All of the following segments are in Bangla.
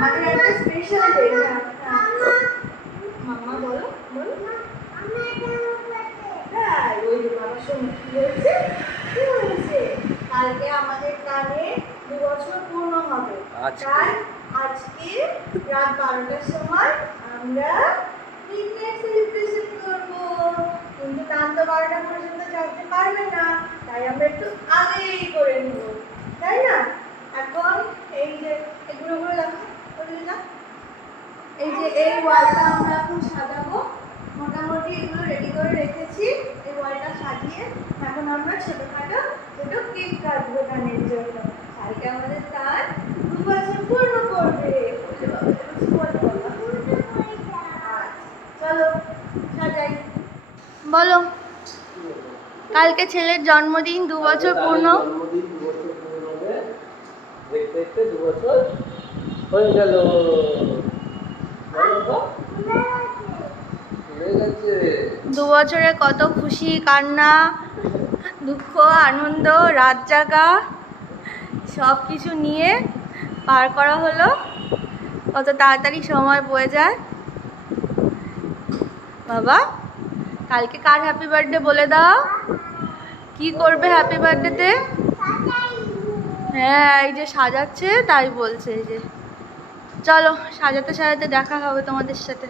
আমাদের একটা স্পেশাল ডে। মাম্মা বলো বলো। হ্যাঁ ওই যে বাবা শোনো কি হয়েছে, কি হয়েছে, কালকে আমাদের কানে 2 বছর পূর্ণ হবে। তাই আজকে রাত 12টার সময় আমরা মিডনাইট সেলিব্রেশন করব। কিন্তু নাম তো 12টা পর্যন্ত যাইতে পারবে না, তাই আমরা একটু আগেই করে নেব, তাই না? এখন এই যে এগুলো করে রাখো, ওদিকে না, এই যে এই ওয়ালটা আমরা এখন সাজাবো। মোটামুটি এগুলো রেডি করে রেখেছি। এই ওয়ালটা সাজিয়ে এখন আমরা ছোটখাটো দুটো কেক কাটবো গানের জন্য। কালকে আমাদের তার 2 বছর পূর্ণ করবে। চলো সাজাই। বলো, কালকে ছেলের জন্মদিন, 2 বছর পূর্ণ। দেখতে দেখতে 2 বছর হয়ে গেল। 2 বছরে কত খুশি, কান্না, দুঃখ, আনন্দ, রাত জাগা সব কিছু নিয়ে পার করা হলো। কত তাড়াতাড়ি সময় বয়ে যায়। বাবা, কালকে কার হ্যাপি বার্থডে বলে দাও, কি করবে হ্যাপি বার্থডেতে? হ্যাঁ এই যে সাজাচ্ছে তাই বলছে। এই যে চলো সাজাতে সাজাতে দেখা হবে তোমাদের সাথে।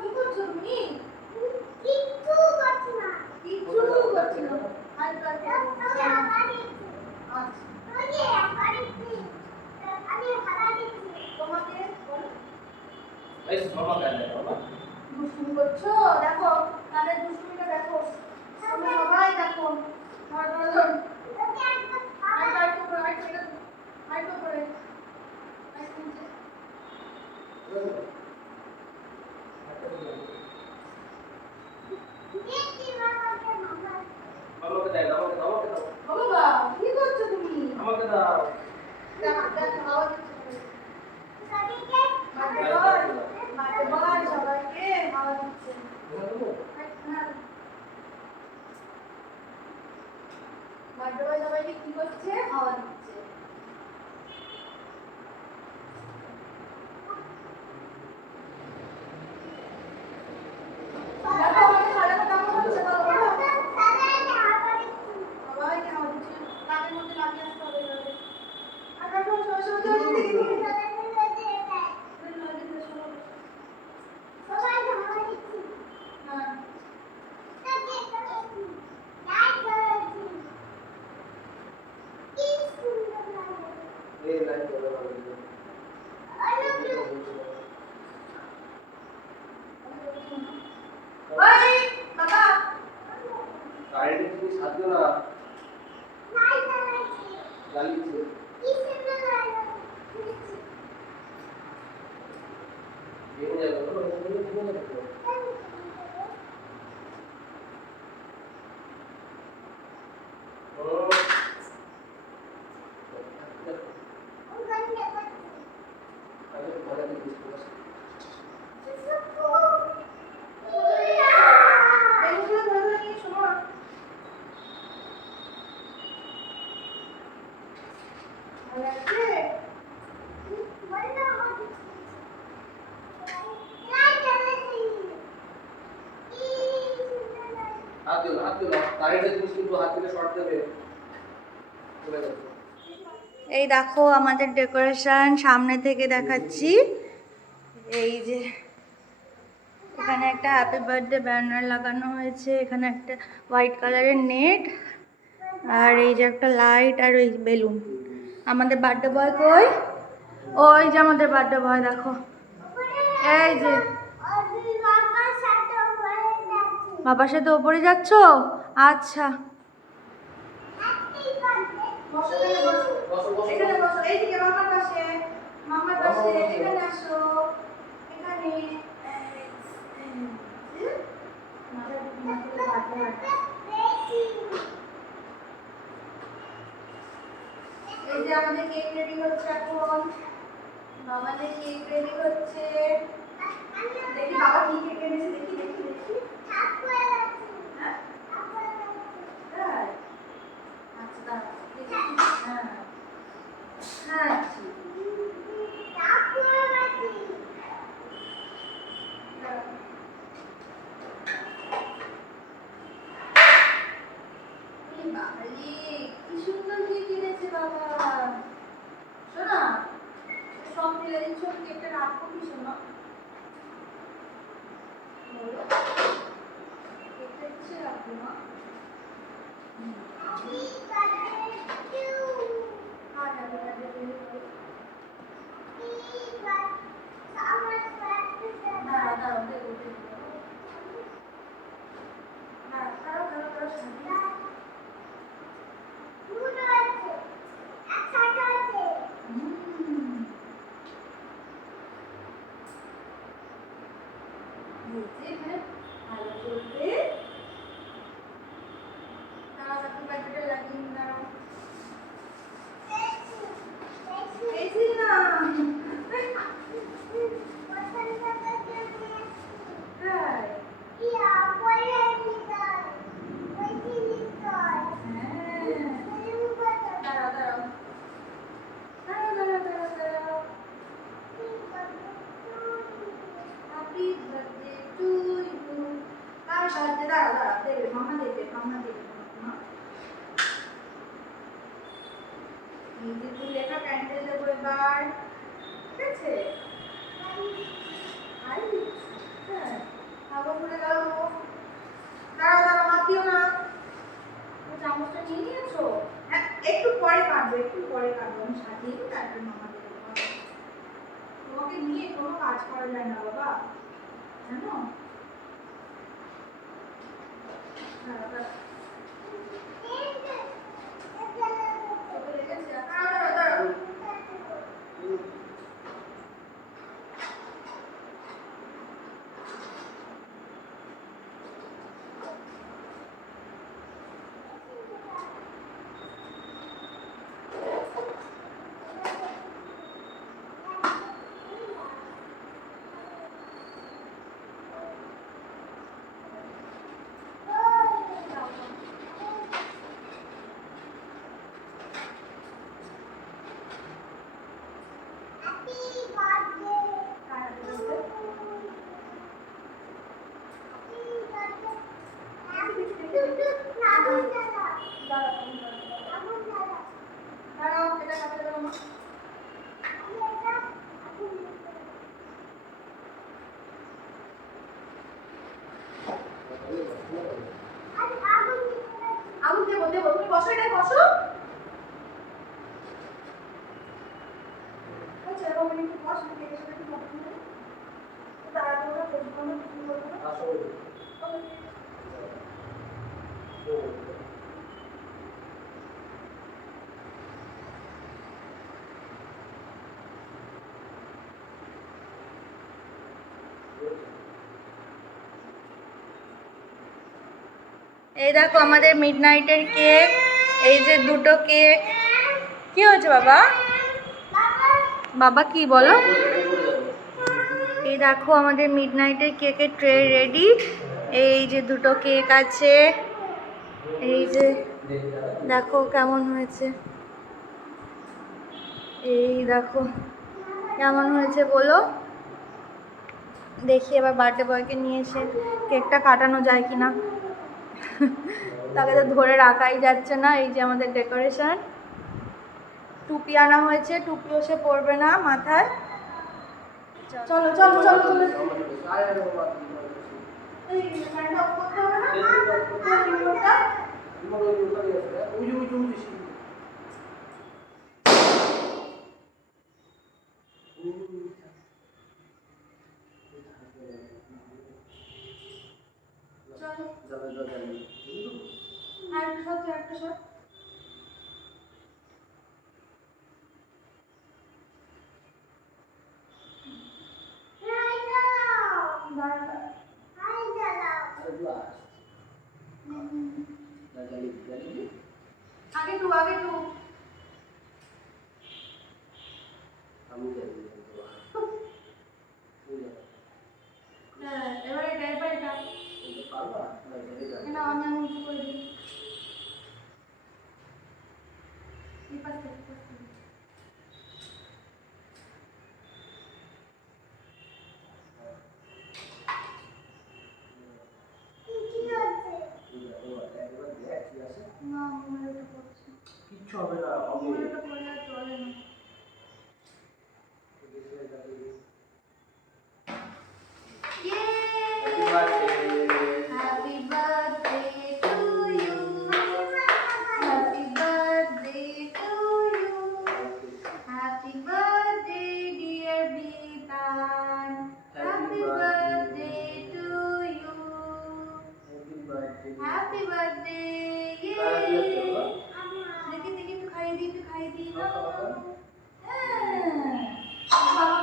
কি করছো তুমি? কিচ্ছু করছি না। কিচ্ছু করছি না। আচ্ছা। তোমাকে বলো। দুষ্টুমি করছো? দেখো কানের দুষ্টুমিটা দেখো। তোমরা সবাই দেখো। বাবা কি করছো তুমি? আমাকে দাও। সবাইকে হাওয়া দিচ্ছে। সবাইকে কি করছে? হাওয়া দিচ্ছে। এই দেখো আমাদের ডেকোরেশন সামনে থেকে দেখাচ্ছি। এই যে এখানে একটা হ্যাপি বার্থডে ব্যানার লাগানো হয়েছে, এখানে একটা হোয়াইট কালারের নেট, আর এই যে একটা লাইট আর ওই বেলুন। আমাদের বার্থডে বয় কই? ওই যে আমাদের বার্থডে বয় দেখো, এই যে বাবার সাথে ওপরে যাচ্ছ? আচ্ছা এখানে বসো, এইদিকে মামার পাশে, মামার পাশে, এখানে আসো, এখানে। এই যে আমাদের কেক রেডি হচ্ছে এখন, আমাদের কেক রেডি হচ্ছে। দেখি বাবা কি কেক এনেছে, দেখি দেখি দেখি। হ্যাঁ হ্যাঁ ঠিক। ওরে বাবারে, কি সুন্দর কেক কিনেছে বাবা। শোনা, সব ফেলে দিচ্ছ, কেকটা রাখো কি শোনা? বলো, কেকটা কিসে রাখবো মা? হ্যাঁ, হ্যাপি বার্থডে টু ইউ। দাঁড়াও দাঁড়াও, দেবো দেবো। দাঁড়াও দাঁড়াও দাঁড়াও দাঁড়াও, শান্তি। এখানে ভালো করবে। দাঁড়াও, হ্যাপি বার্থডে লাগিয়ে নিই, দাঁড়াও। এই যে না। হ্যাঁ। দাঁড়াও দাঁড়াও দাঁড়াও দাঁড়াও দাঁড়াও দাঁড়াও। Happy birthday to you. কার বার্থডে? দাঁড়াও দাঁড়াও, দেবে মামা, দেবে মামা, দেবে মামা। এই যে তুই লেখা ক্যান্ডেল দেবো এবার, ঠিক আছে? আর হ্যাঁ, খাবো পড়ে গেল। দাঁড়াও দাঁড়াও, হাত দিও না। চামচটা নিয়ে নিয়েছো? হ্যাঁ, একটু পরে কাটবো, একটু পরে কাটবো। আমি সাজিয়ে দিই, তারপরে মামা দেবে। তোমাকে নিয়ে কোনো কাজ করা যায় না বাবা, জানো? দাঁড়াও দাঁড়াও, চোখে লেগেছে? দাঁড়াও দাঁড়াও দাঁড়াও। দাঁড়াও, এটা কাটতে দাও মা। আগুন দেবো দেবো, তুমি বসো, এটাই বসো। আচ্ছা এবার আমি একটু বস, আমি কেকের সাথে একটু কথা বলবো। তারপরে ওরা ফেসবুকে আমরা কিছু বলবো না। এই দেখো আমাদের মিডনাইটের কেক, এই যে দুটো কেক। কি হয়েছে বাবা? বাবা কি বলো? এই দেখো আমাদের মিডনাইটের কেকের ট্রে রেডি। এই যে দুটো কেক আছে, এই যে দেখো কেমন হয়েছে। এই দেখো কেমন হয়েছে বলো। দেখি এবার বার্থডে বয়কে নিয়ে এসে কেকটা কাটানো যায় কিনা। তাকে তো ধরে রাখাই যাচ্ছে না। এই যে আমাদের ডেকোরেশন, টুপি আনা হয়েছে, টুপিও সে পরবে না মাথায়। চলো চলো চলো চলো। একটা শট। आगे टू आगे टू। এবার এটা এবার এটা না আমি উঁচু করে দিই। এই পাশে হবে না, হবে। ওটা করলে আর চলে না। Happy birthday. Happy birthday to you. Happy birthday to you. Happy birthday, dear Bitan. Happy birthday to you. Happy birthday. Happy birthday. Happy birthday. দেখি দেখি একটু খাইয়ে দিই, একটু খাইয়ে দিই। খাও, খাও, খাও। হ্যাঁ। বাবা